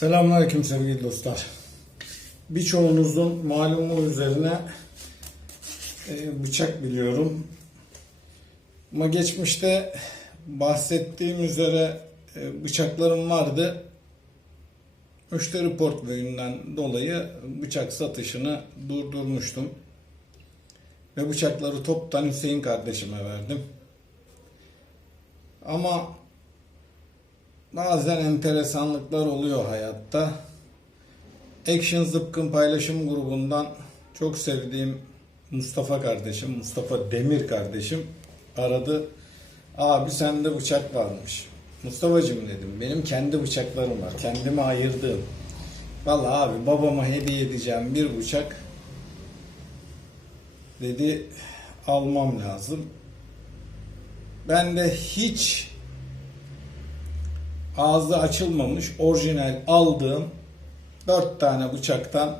Selamünaleyküm sevgili dostlar. Birçoğunuzun malumu üzerine e, bıçak biliyorum. Ama geçmişte bahsettiğim üzere e, bıçaklarım vardı. Müşteri portföyünden dolayı bıçak satışını durdurmuştum. Ve bıçakları toptan Hüseyin kardeşime verdim. Ama bazen enteresanlıklar oluyor hayatta. Action Zıpkın paylaşım grubundan çok sevdiğim Mustafa kardeşim, Mustafa Demir kardeşim aradı. Abi sende bıçak varmış. Mustafa'cığım dedim benim kendi bıçaklarım var. Kendime ayırdığım. Vallahi abi babama hediye edeceğim bir bıçak. Dedi almam lazım. Ben de hiç ağzı açılmamış orijinal aldığım dört tane bıçaktan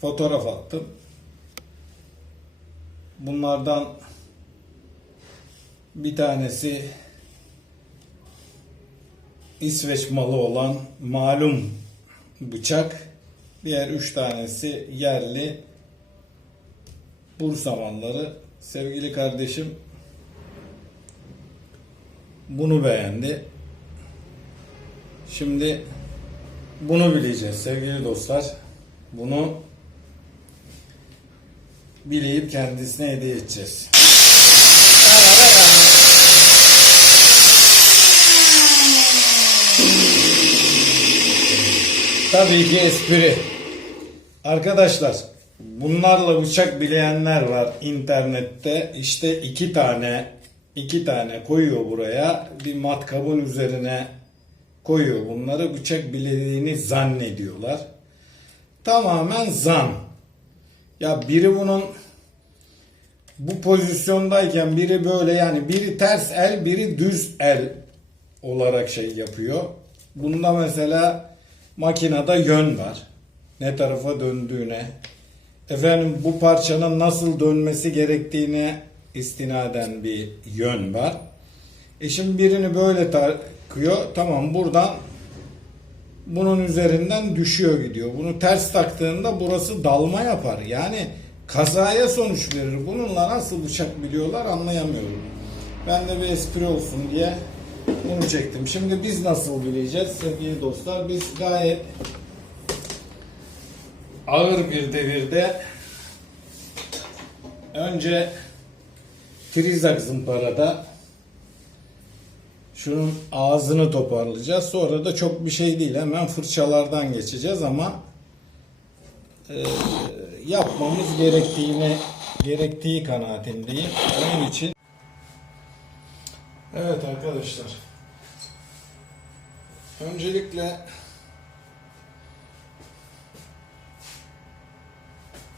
fotoğraf attım. Bunlardan bir tanesi İsveç malı olan malum bıçak. Diğer üç tanesi yerli Bursa malları. Sevgili kardeşim bunu beğendi. Şimdi bunu bileceğiz sevgili dostlar. Bunu bileyip kendisine hediye edeceğiz. Tabii ki espri. Arkadaşlar bunlarla bıçak bileyenler var internette. İşte iki tane iki tane koyuyor buraya. Bir matkabın üzerine koyuyor bunları. Bıçak bilediğini zannediyorlar. Tamamen zan. Ya biri bunun bu pozisyondayken biri böyle yani biri ters el biri düz el olarak şey yapıyor. Bunda mesela makinede yön var. Ne tarafa döndüğüne. Efendim bu parçanın nasıl dönmesi gerektiğine istinaden bir yön var. E şimdi birini böyle takıyor. Tamam buradan bunun üzerinden düşüyor gidiyor. Bunu ters taktığında burası dalma yapar. Yani kazaya sonuç verir. Bununla nasıl bıçak biliyorlar anlayamıyorum. Ben de bir espri olsun diye bunu çektim. Şimdi biz nasıl bileceğiz sevgili dostlar? Biz gayet ağır bir devirde önce Trizak zımparada şunun ağzını toparlayacağız. Sonra da çok bir şey değil. Hemen fırçalardan geçeceğiz ama e, yapmamız gerektiğini gerektiği kanaatindeyim. Onun için Evet arkadaşlar. Öncelikle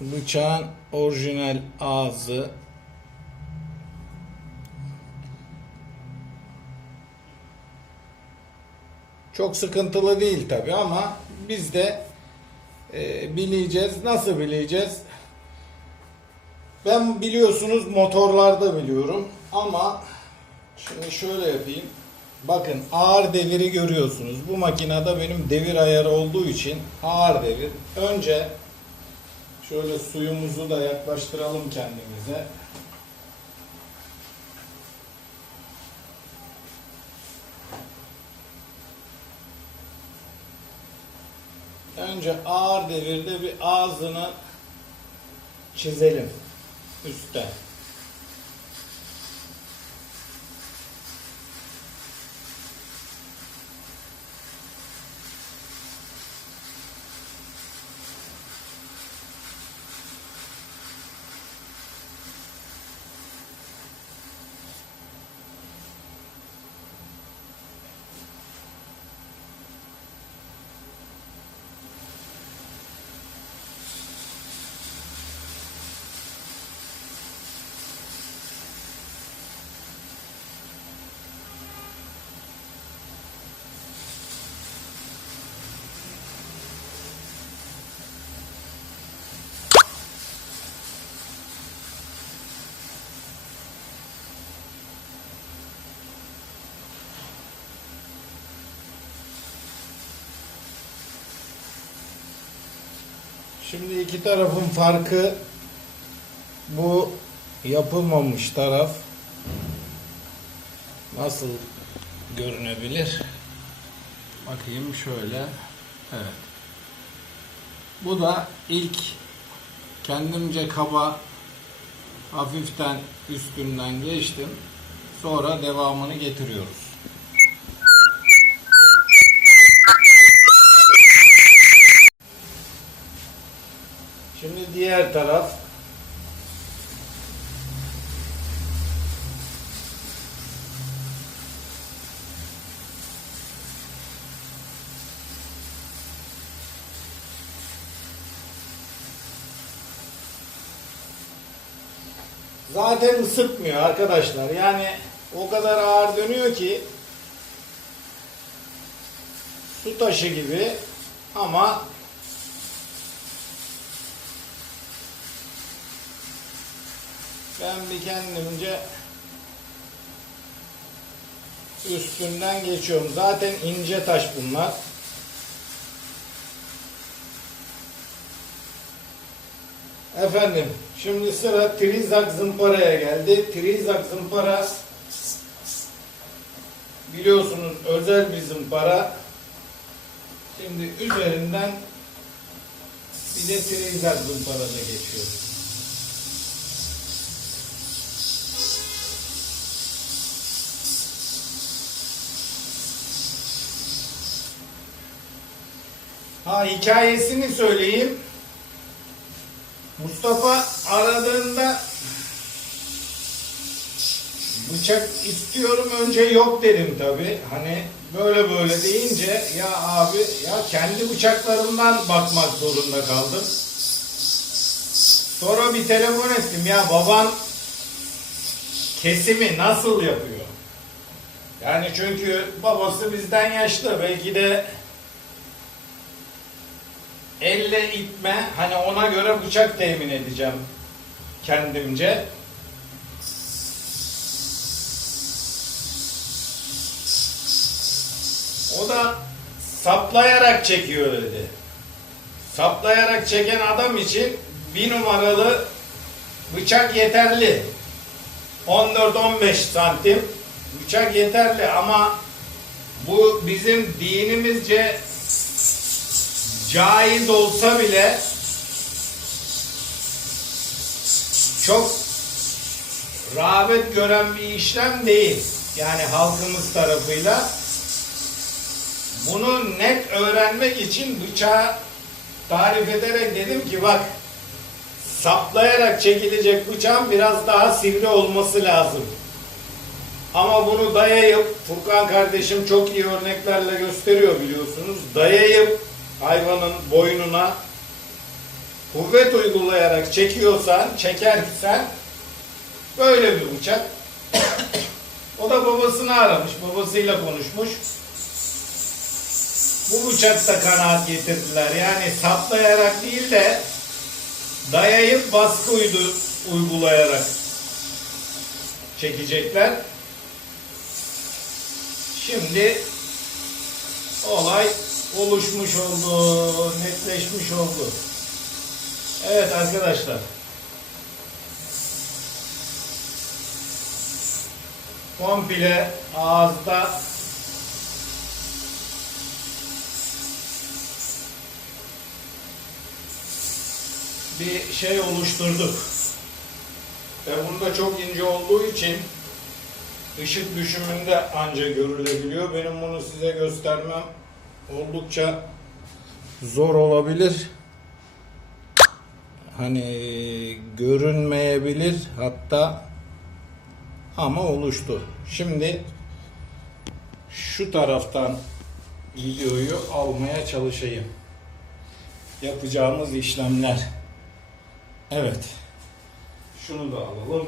bıçağın orijinal ağzı çok sıkıntılı değil tabi ama biz de e, bileceğiz. Nasıl bileceğiz? Ben biliyorsunuz motorlarda biliyorum ama şimdi şöyle yapayım. Bakın ağır deviri görüyorsunuz. Bu makinede benim devir ayarı olduğu için ağır devir. Önce şöyle suyumuzu da yaklaştıralım kendimize. Önce ağır devirde bir ağzını çizelim üstte. Şimdi iki tarafın farkı bu yapılmamış taraf nasıl görünebilir? Bakayım şöyle. Evet. Bu da ilk kendimce kaba hafiften üstünden geçtim. Sonra devamını getiriyoruz. Şimdi diğer taraf zaten ısıtmıyor arkadaşlar. Yani o kadar ağır dönüyor ki su taşı gibi ama ben bir kendimce üstünden geçiyorum. Zaten ince taş bunlar. Efendim, şimdi sıra Trizak zımparaya geldi. Trizak zımpara biliyorsunuz özel bir zımpara. Şimdi üzerinden bir de Trizak zımparada geçiyor. Ha hikayesini söyleyeyim. Mustafa aradığında bıçak istiyorum önce yok dedim tabi. Hani böyle böyle deyince ya abi ya kendi bıçaklarımdan bakmak zorunda kaldım. Sonra bir telefon ettim ya baban kesimi nasıl yapıyor? Yani çünkü babası bizden yaşlı belki de elle itme hani ona göre bıçak temin edeceğim kendimce. O da saplayarak çekiyor dedi. Saplayarak çeken adam için bir numaralı bıçak yeterli. 14-15 santim bıçak yeterli ama bu bizim dinimizce caiz olsa bile çok rağbet gören bir işlem değil. Yani halkımız tarafıyla. Bunu net öğrenmek için bıçağı tarif ederek dedim ki bak saplayarak çekilecek bıçağın biraz daha sivri olması lazım. Ama bunu dayayıp Furkan kardeşim çok iyi örneklerle gösteriyor biliyorsunuz. Dayayıp hayvanın boynuna kuvvet uygulayarak çekiyorsan, çekersen böyle bir bıçak. o da babasını aramış, babasıyla konuşmuş. Bu bıçakta kanaat getirdiler. Yani saplayarak değil de dayayıp baskı uydu, uygulayarak çekecekler. Şimdi olay oluşmuş oldu, netleşmiş oldu. Evet arkadaşlar. Komple ağızda bir şey oluşturduk. Ve bunda çok ince olduğu için ışık düşümünde anca görülebiliyor. Benim bunu size göstermem oldukça zor olabilir. Hani görünmeyebilir hatta ama oluştu. Şimdi şu taraftan videoyu almaya çalışayım. Yapacağımız işlemler. Evet. Şunu da alalım.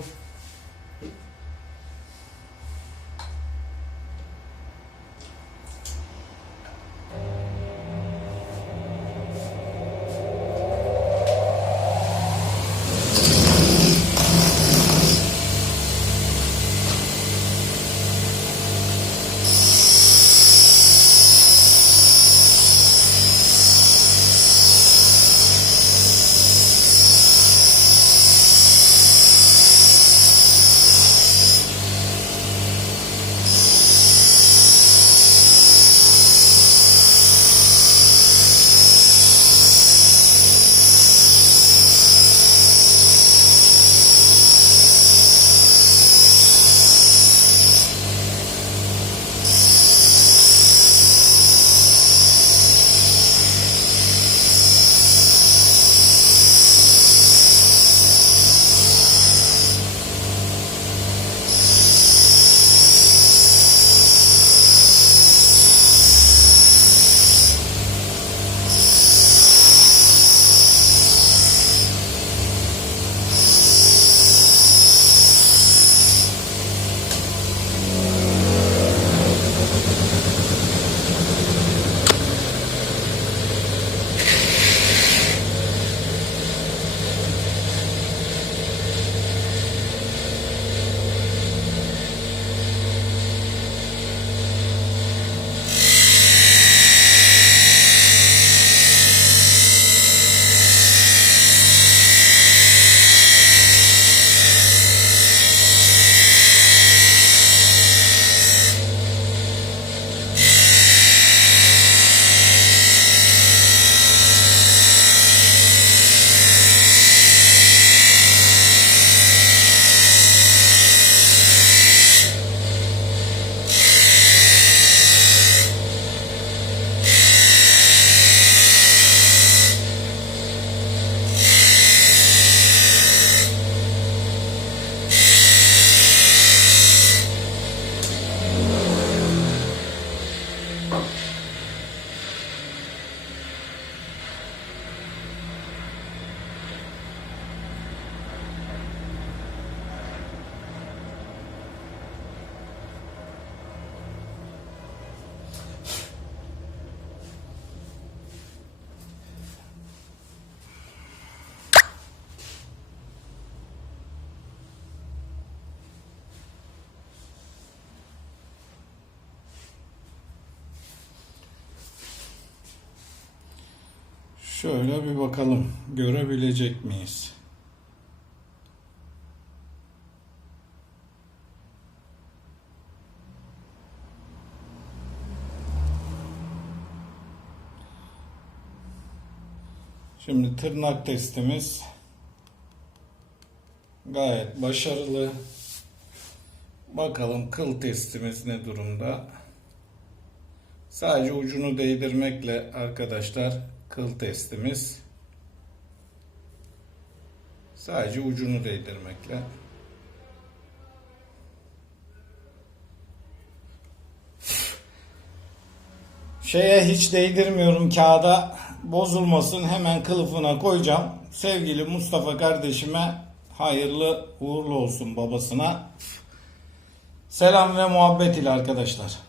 Şöyle bir bakalım görebilecek miyiz? Şimdi tırnak testimiz gayet başarılı. Bakalım kıl testimiz ne durumda? Sadece ucunu değdirmekle arkadaşlar kıl testimiz. Sadece ucunu değdirmekle. Şeye hiç değdirmiyorum kağıda bozulmasın hemen kılıfına koyacağım. Sevgili Mustafa kardeşime hayırlı uğurlu olsun babasına. Selam ve muhabbet ile arkadaşlar.